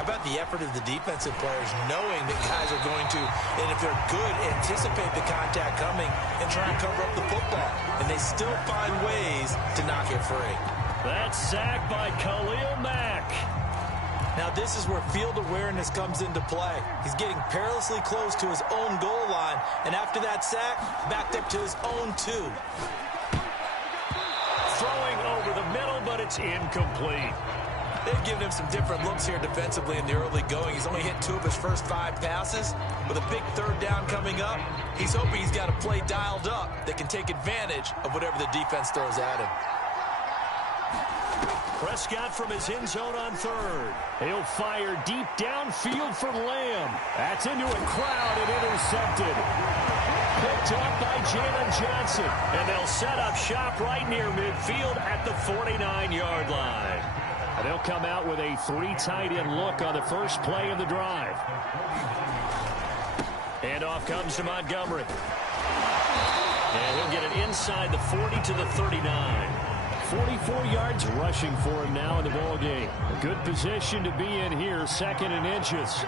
How about the effort of the defensive players knowing that guys are going to, and if they're good, anticipate the contact coming and try and cover up the football. And they still find ways to knock it free. That sack by Khalil Mack. Now this is where field awareness comes into play. He's getting perilously close to his own goal line. And after that sack, backed up to his own 2. Throwing over the middle, but it's incomplete. They've given him some different looks here defensively in the early going. He's only hit 2 of his first 5 passes. With a big 3rd down coming up, he's hoping he's got a play dialed up that can take advantage of whatever the defense throws at him. Prescott from his end zone on 3rd. He'll fire deep downfield for Lamb. That's into a crowd and intercepted. Picked up by Jalen Johnson. And they'll set up shop right near midfield at the 49-yard line. And they'll come out with a 3 tight end look on the first play of the drive. And off comes to Montgomery. And he'll get it inside the 40 to the 39. 44 yards rushing for him now in the ball game. A good position to be in here, 2nd and inches.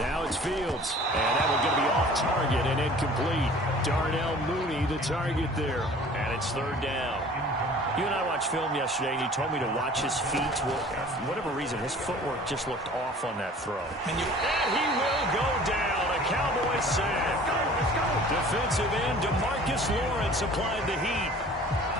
Now it's Fields, and that will get to be off target and incomplete. Darnell Mooney the target there, and it's 3rd down. You and I watched film yesterday, and you told me to watch his feet. Well, for whatever reason, his footwork just looked off on that throw. And he will go down. A Cowboy sack. Defensive end DeMarcus Lawrence applied the heat.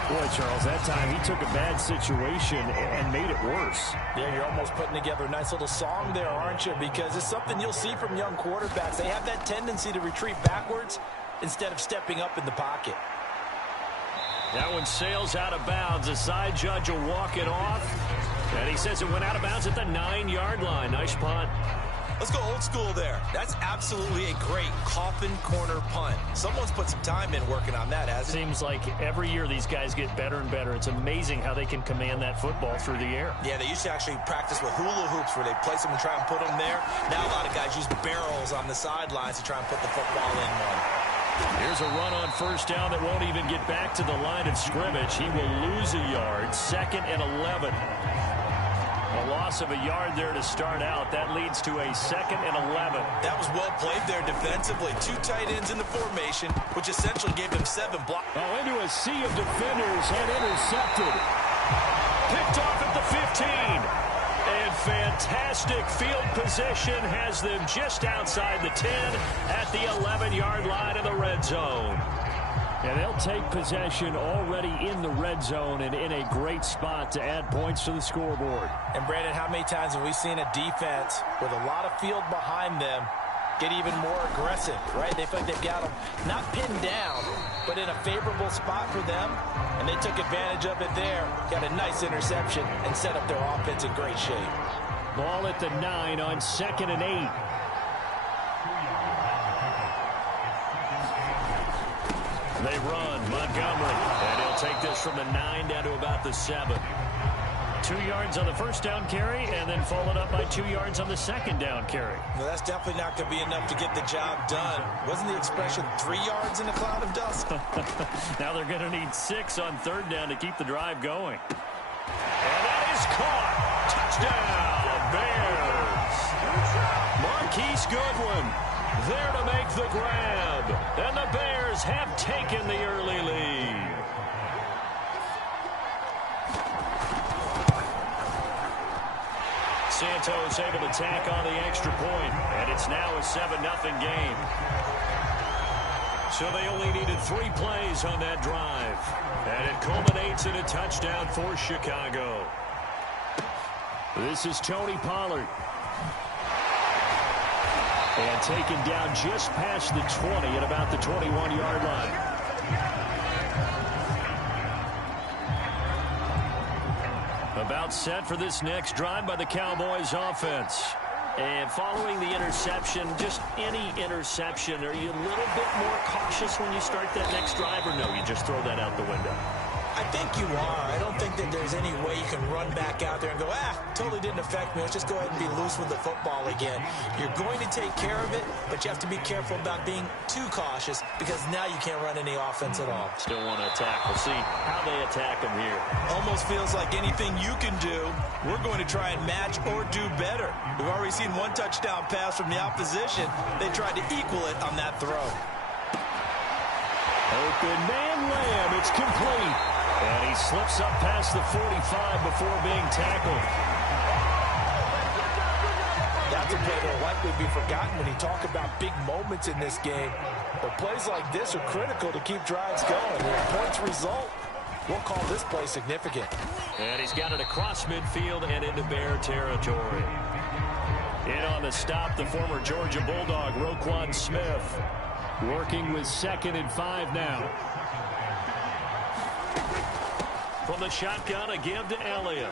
Boy, Charles, that time he took a bad situation and made it worse. Yeah, you're almost putting together a nice little song there, aren't you? Because it's something you'll see from young quarterbacks. They have that tendency to retreat backwards instead of stepping up in the pocket. That one sails out of bounds. The side judge will walk it off. And he says it went out of bounds at the 9-yard line. Nice punt. Let's go old school there. That's absolutely a great coffin corner punt. Someone's put some time in working on that, hasn't it? Seems like every year these guys get better and better. It's amazing how they can command that football through the air. Yeah, they used to actually practice with hula hoops where they place them and try and put them there. Now a lot of guys use barrels on the sidelines to try and put the football in one. Here's a run on 1st down that won't even get back to the line of scrimmage. He will lose a yard. 2nd and 11. A loss of a yard there to start out. That leads to a 2nd and 11. That was well played there defensively. 2 tight ends in the formation, which essentially gave them 7 blocks. Oh, into a sea of defenders and intercepted. Picked off at the 15. And fantastic field position has them just outside the 10 at the 11-yard line of the red zone. And they'll take possession already in the red zone and in a great spot to add points to the scoreboard. And, Brandon, how many times have we seen a defense with a lot of field behind them get even more aggressive, right? They feel like they've got them not pinned down, but in a favorable spot for them, and they took advantage of it there. Got a nice interception and set up their offense in great shape. Ball at the 9 on 2nd and 8. They run Montgomery, and he'll take this from the 9 down to about the 7. 2 yards on the 1st down carry, and then followed up by 2 yards on the 2nd down carry. Well, that's definitely not going to be enough to get the job done. Wasn't the expression 3 yards in a cloud of dust? Now they're going to need 6 on 3rd down to keep the drive going. And that is caught. Touchdown, Bears. Marquise Goodwin there to make the grab. And the Bears have taken the early lead. Santos able to tack on the extra point, and it's now a 7-0 game. So they only needed 3 plays on that drive, and it culminates in a touchdown for Chicago. This is Tony Pollard. And taken down just past the 20 at about the 21-yard line. About set for this next drive by the Cowboys offense. And following the interception, just any interception, are you a little bit more cautious when you start that next drive, or no, you just throw that out the window? I think you are. I don't think that there's any way you can run back out there and go, totally didn't affect me. Let's just go ahead and be loose with the football again. You're going to take care of it, but you have to be careful about being too cautious because now you can't run any offense at all. Still want to attack. We'll see how they attack him here. Almost feels like anything you can do, we're going to try and match or do better. We've already seen one touchdown pass from the opposition. They tried to equal it on that throw. Open man Lamb. It's complete. And he slips up past the 45 before being tackled. That's a play that will likely be forgotten when you talk about big moments in this game. But plays like this are critical to keep drives going. When points result, we'll call this play significant. And he's got it across midfield and into Bear territory. In on the stop, the former Georgia Bulldog, Roquan Smith. Working with 2nd and 5 now. From the shotgun, a give to Elliott.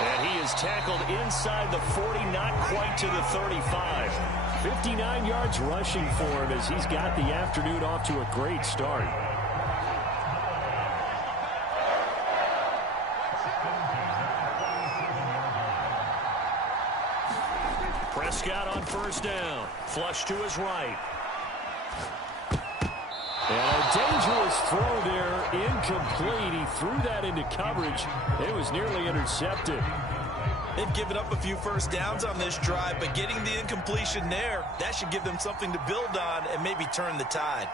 And he is tackled inside the 40, not quite to the 35. 59 yards rushing for him as he's got the afternoon off to a great start. Prescott on first down. Flush to his right. And a dangerous throw there, incomplete. He threw that into coverage. It was nearly intercepted. They've given up a few first downs on this drive, but getting the incompletion there, that should give them something to build on and maybe turn the tide.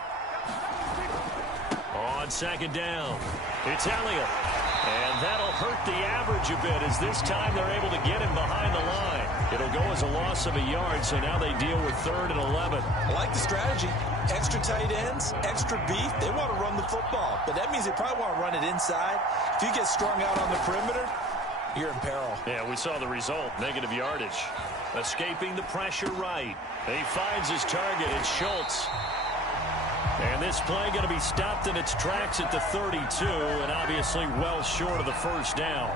On 2nd down, it's Elliott. And that'll hurt the average a bit as this time they're able to get him behind the line. It'll go as a loss of a yard, so now they deal with 3rd and 11. I like the strategy. Extra tight ends, extra beef. They want to run the football, but that means they probably want to run it inside. If you get strung out on the perimeter, you're in peril. Yeah, we saw the result, negative yardage. Escaping the pressure right. He finds his target. It's Schultz. And this play going to be stopped in its tracks at the 32, and obviously well short of the first down.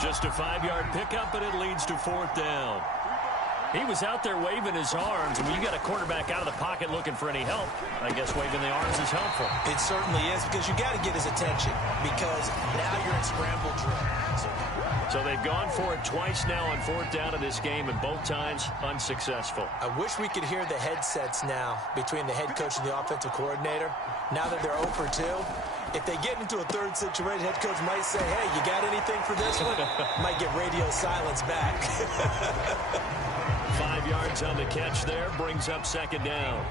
Just a 5-yard pickup, and it leads to 4th down. He was out there waving his arms, and when you got a quarterback out of the pocket looking for any help, I guess waving the arms is helpful. It certainly is, because you got to get his attention, because now you're in scramble drill. So they've gone for it twice now on 4th down in this game, and both times unsuccessful. I wish we could hear the headsets now between the head coach and the offensive coordinator. Now that they're 0 for 2, if they get into a third situation, head coach might say, hey, you got anything for this one? Might get radio silence back. 5 yards on the catch there, brings up 2nd down.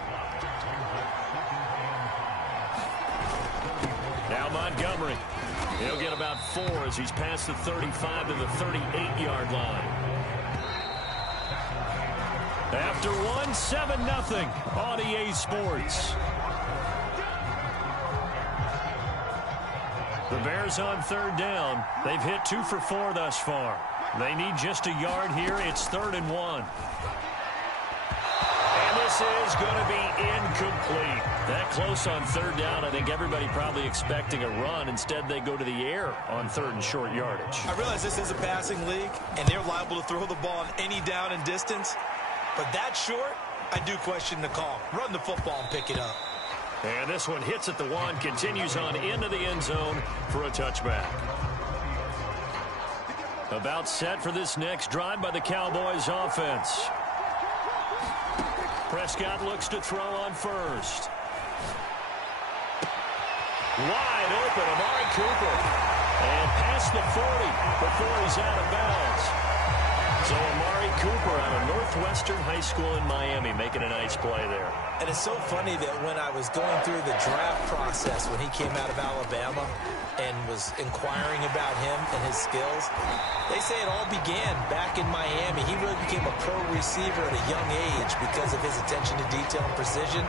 Now Montgomery. He'll get about 4 as he's past the 35 to the 38-yard line. After 1, 7-0 on EA Sports. The Bears on 3rd down. They've hit 2 for 4 thus far. They need just a yard here. It's 3rd and 1. And this is going to be incomplete. That close on 3rd down. I think everybody probably expecting a run. Instead, they go to the air on 3rd and short yardage. I realize this is a passing league, and they're liable to throw the ball on any down and distance. But that short, I do question the call. Run the football and pick it up. And this one hits at the 1, continues on into the end zone for a touchback. About set for this next drive by the Cowboys offense. Prescott looks to throw on first. Wide open, Amari Cooper. And past the 40 before he's out of bounds. So Amari Cooper out of Northwestern High School in Miami making a nice play there. And it's so funny that when I was going through the draft process when he came out of Alabama and was inquiring about him and his skills, they say it all began back in Miami. He really became a pro receiver at a young age because of his attention to detail and precision.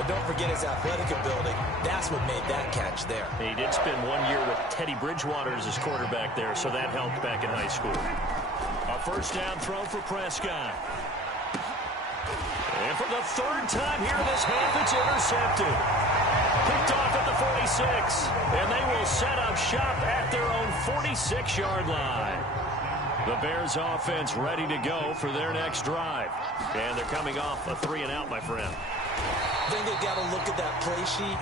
But don't forget his athletic ability. That's what made that catch there. He did spend 1 year with Teddy Bridgewater as his quarterback there, so that helped back in high school. A first down throw for Prescott. And for the 3rd time here in this half, it's intercepted. Picked off at the 46. And they will set up shop at their own 46-yard line. The Bears offense ready to go for their next drive. And they're coming off a 3-and-out, my friend. I think they've got to look at that play sheet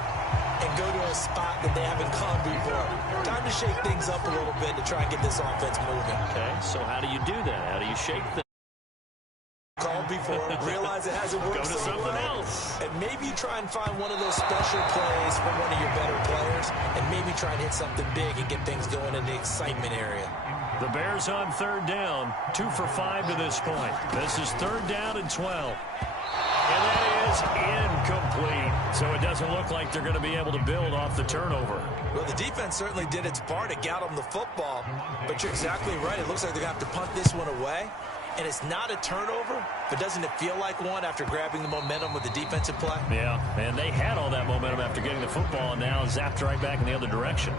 and go to a spot that they haven't gone before. Time to shake things up a little bit to try and get this offense moving. Okay, so how do you do that? How do you shake things? Called before, realize it hasn't worked. Go to something else. And maybe you try and find one of those special plays from one of your better players, and maybe try and hit something big and get things going in the excitement area. The Bears on third down, 2 for 5 to this point. This is third down and 12. And that is incomplete. So it doesn't look like they're going to be able to build off the turnover. Well, the defense certainly did its part to get them the football, but you're exactly right. It looks like they're going to have to punt this one away. And it's not a turnover, but doesn't it feel like one after grabbing the momentum with the defensive play? Yeah, and they had all that momentum after getting the football, and now zapped right back in the other direction.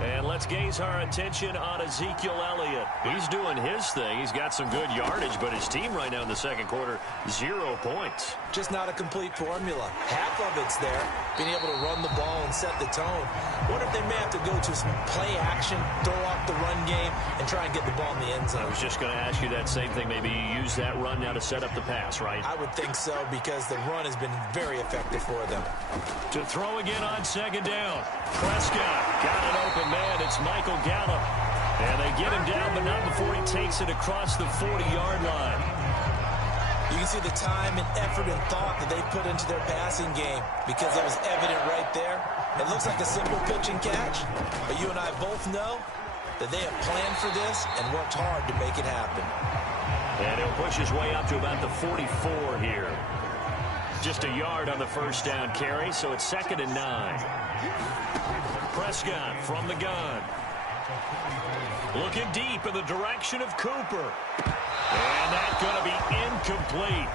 And let's gaze our attention on Ezekiel Elliott. He's doing his thing. He's got some good yardage, but his team right now in the second quarter, 0 points. Just not a complete formula. Half of it's there, being able to run the ball and set the tone. What if they may have to go to some play action, throw off the run game, and try and get the ball in the end zone? I was just going to ask you that same thing. Maybe you use that run now to set up the pass, right? I would think so, because the run has been very effective for them. To throw again on second down. Prescott got an open man. It's Michael Gallup. And they get him down, but not before he takes it across the 40-yard line. You can see the time and effort and thought that they put into their passing game, because it was evident right there. It looks like a simple pitch and catch, but you and I both know that they have planned for this and worked hard to make it happen. And he'll push his way up to about the 44 here. Just a yard on the first down carry, so it's 2nd and 9. Prescott from the gun. Looking deep in the direction of Cooper. And that's going to be incomplete.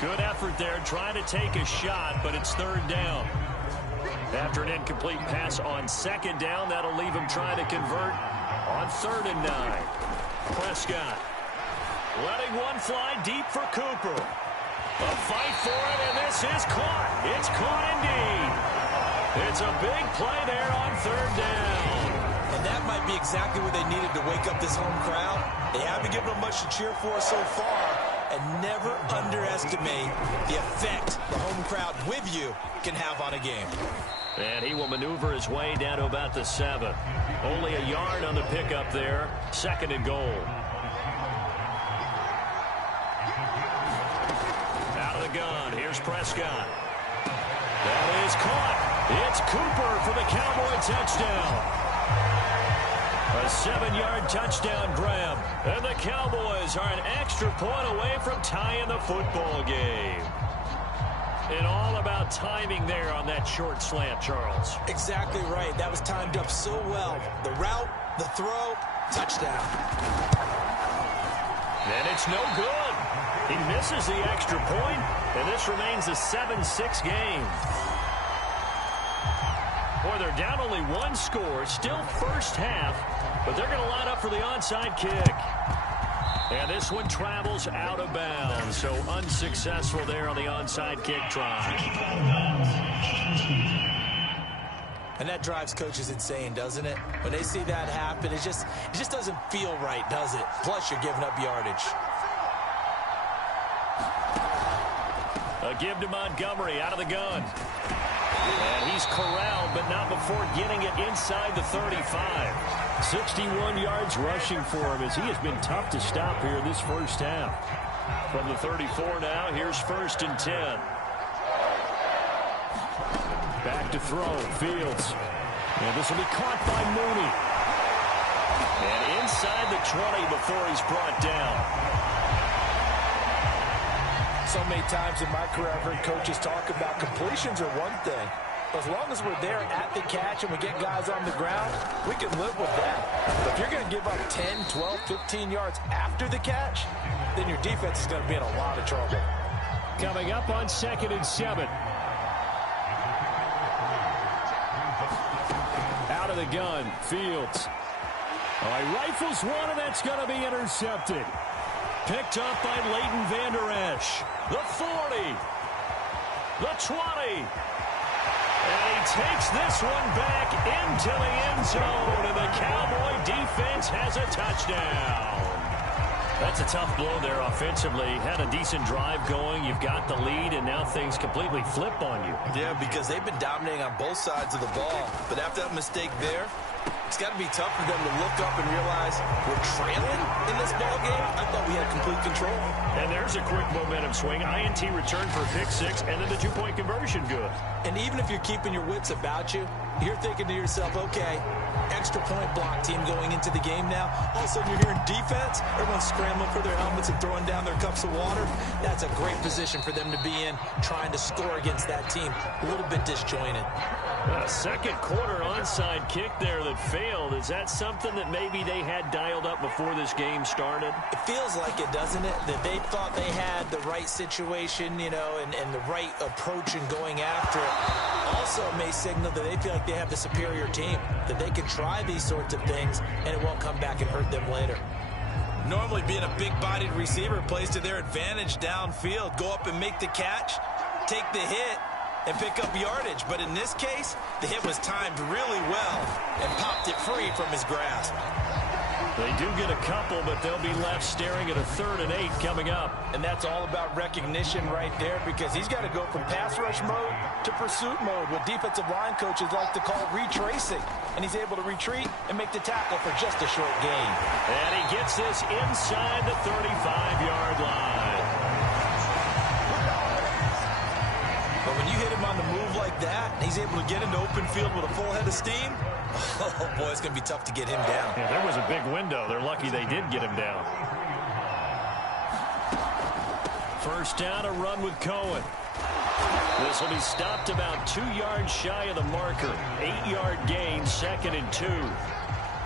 Good effort there, trying to take a shot, but it's third down. After an incomplete pass on second down, that'll leave him trying to convert on 3rd and 9. Prescott letting one fly deep for Cooper. A fight for it, and this is caught. It's caught indeed. It's a big play there on 3rd down. And that might be exactly what they needed to wake up this home crowd. They haven't given them much to cheer for so far, and never underestimate the effect the home crowd with you can have on a game. And he will maneuver his way down to about the 7. Only a yard on the pickup there. 2nd and goal. Out of the gun. Here's Prescott. That is caught. It's Cooper for the Cowboy touchdown. A 7-yard touchdown grab. And the Cowboys are an extra point away from tying the football game. And all about timing there on that short slant, Charles. Exactly right. That was timed up so well. The route, the throw, touchdown. And it's no good. He misses the extra point, and this remains a 7-6 game. Boy, they're down only 1 score, still first half, but they're going to line up for the onside kick. And this one travels out of bounds, so unsuccessful there on the onside kick try. And that drives coaches insane, doesn't it? When they see that happen, it just doesn't feel right, does it? Plus, you're giving up yardage. A give to Montgomery out of the gun. And he's corralled, but not before getting it inside the 35. 61 yards rushing for him, as he has been tough to stop here this first half. From the 34 now, here's 1st and 10. Back to throw, Fields. And this will be caught by Mooney. And inside the 20 before he's brought down. So many times in my career, I've heard coaches talk about completions are one thing. As long as we're there at the catch and we get guys on the ground, we can live with that. But if you're going to give up 10, 12, 15 yards after the catch, then your defense is going to be in a lot of trouble. Coming up on 2nd and 7. Out of the gun, Fields. Oh, he rifles one, and that's going to be intercepted. Picked up by Leighton Vander Esch. The 40. The 20. And he takes this one back into the end zone, and the Cowboy defense has a touchdown. That's a tough blow there offensively. Had a decent drive going. You've got the lead, and now things completely flip on you. Yeah, because they've been dominating on both sides of the ball. But after that mistake there, it's got to be tough for them to look up and realize we're trailing in this ball game. I thought we had complete control. And there's a quick momentum swing. INT return for a pick six, and then the two-point conversion good. And even if you're keeping your wits about you, you're thinking to yourself, okay, extra point block team going into the game now. All of a sudden you're hearing defense. Everyone's scrambling for their helmets and throwing down their cups of water. That's a great position for them to be in, trying to score against that team. A little bit disjointed. A second quarter onside kick there that failed. Is that something that maybe they had dialed up before this game started? It feels like it, doesn't it? That they thought they had the right situation, you know, and the right approach in going after it. Also may signal that they feel like they have the superior team, that they can try these sorts of things and it won't come back and hurt them later. Normally being a big-bodied receiver plays to their advantage downfield. Go up and make the catch, take the hit, and pick up yardage. But in this case, the hit was timed really well and popped it free from his grasp. They do get a couple, but they'll be left staring at a 3rd and 8 coming up. And that's all about recognition right there, because he's got to go from pass rush mode to pursuit mode, what defensive line coaches like to call retracing. And he's able to retreat and make the tackle for just a short gain. And he gets this inside the 35-yard line. But when you hit him on the move like that, and he's able to get into open field with a full head of steam, oh boy, it's going to be tough to get him down. Yeah, there was a big window. They're lucky they did get him down. First down, a run with Cohen. This will be stopped about 2 yards shy of the marker. 8-yard gain, 2nd and 2.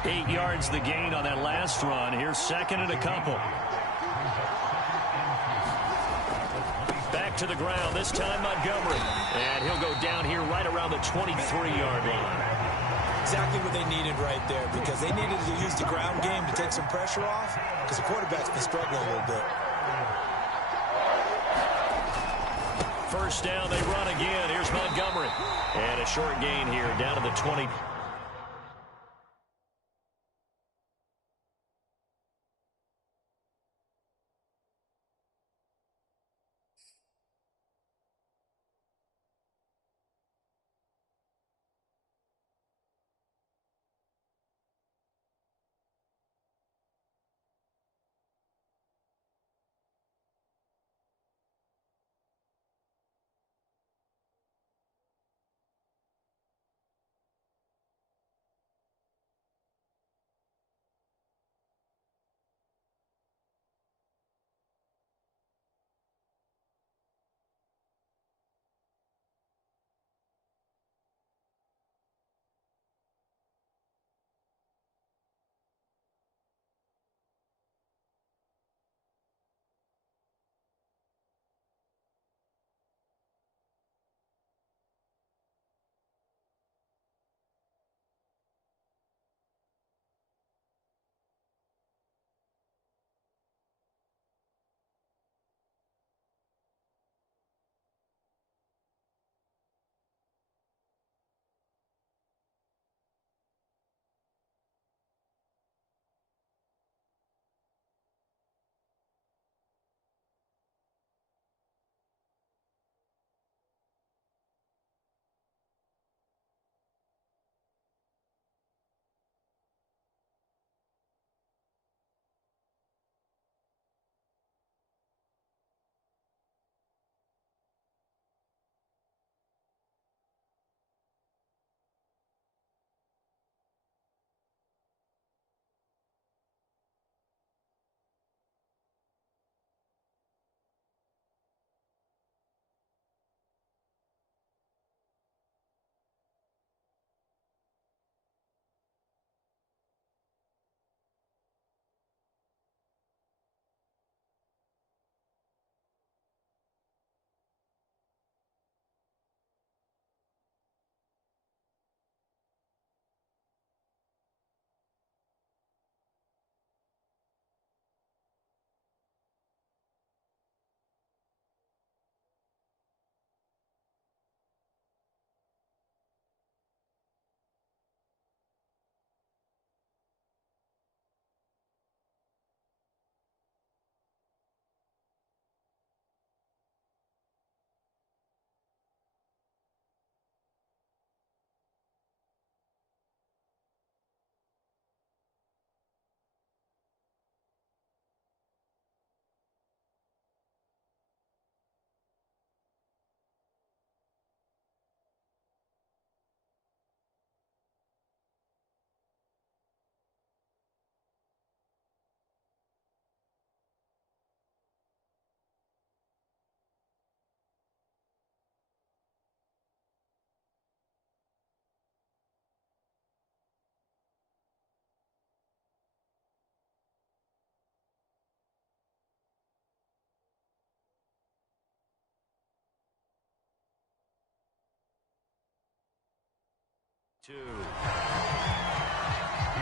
8 yards the gain on that last run. Here's 2nd and a couple. Back to the ground, this time Montgomery. And he'll go down here right around the 23-yard line. Exactly what they needed right there, because they needed to use the ground game to take some pressure off, because the quarterback's been struggling a little bit. First down, they run again. Here's Montgomery. And a short gain here down to the 20.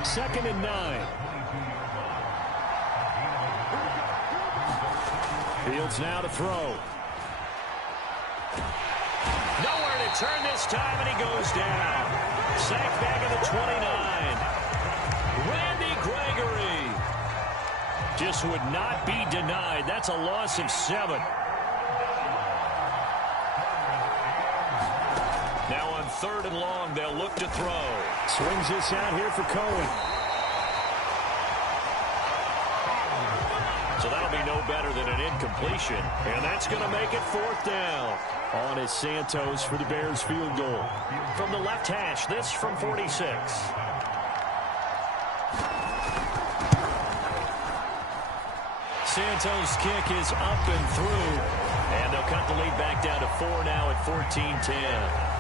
Second and 9. Fields now to throw. Nowhere to turn this time, and he goes down. Sacked back at the 29. Randy Gregory just would not be denied. That's a loss of 7. Now on 3rd and long, they'll look to throw. Swings this out here for Cohen. So that'll be no better than an incompletion. And that's going to make it 4th down. On is Santos for the Bears field goal. From the left hash, this from 46. Santos' kick is up and through. And they'll cut the lead back down to 4 now at 14-10.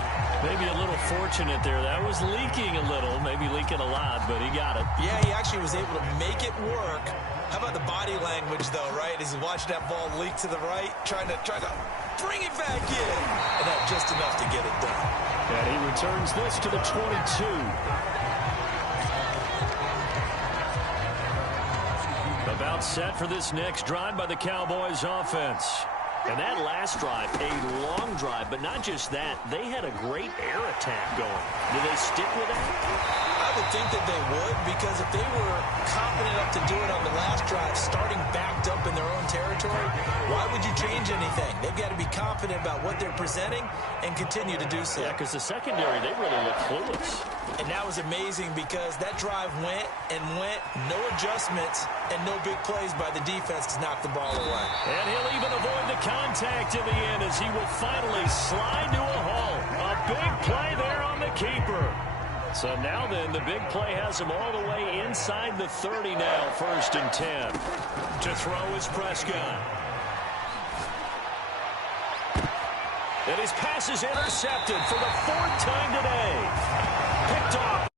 Maybe a little fortunate there. That was leaking a little, maybe leaking a lot, but he got it. Yeah, he actually was able to make it work. How about the body language, though, right? As he watched that ball leak to the right, trying to bring it back in. And that just enough to get it done. And he returns this to the 22. About set for this next drive by the Cowboys offense. And that last drive, a long drive, but not just that. They had a great air attack going. Do they stick with that? I would think that they would, because if they were confident enough to do it on the last drive, starting backed up in their own territory, why would you change anything? They've got to be confident about what they're presenting and continue to do so. Yeah, because the secondary, they really look clueless. And that was amazing because that drive went and went, no adjustments, and no big plays by the defense to knock the ball away. And he'll even avoid the contact in the end as he will finally slide to a halt. A big play there on the keeper. So now then, the big play has him all the way inside the 30 now, 1st and 10. To throw is Prescott. And his pass is intercepted for the 4th time today. Picked off.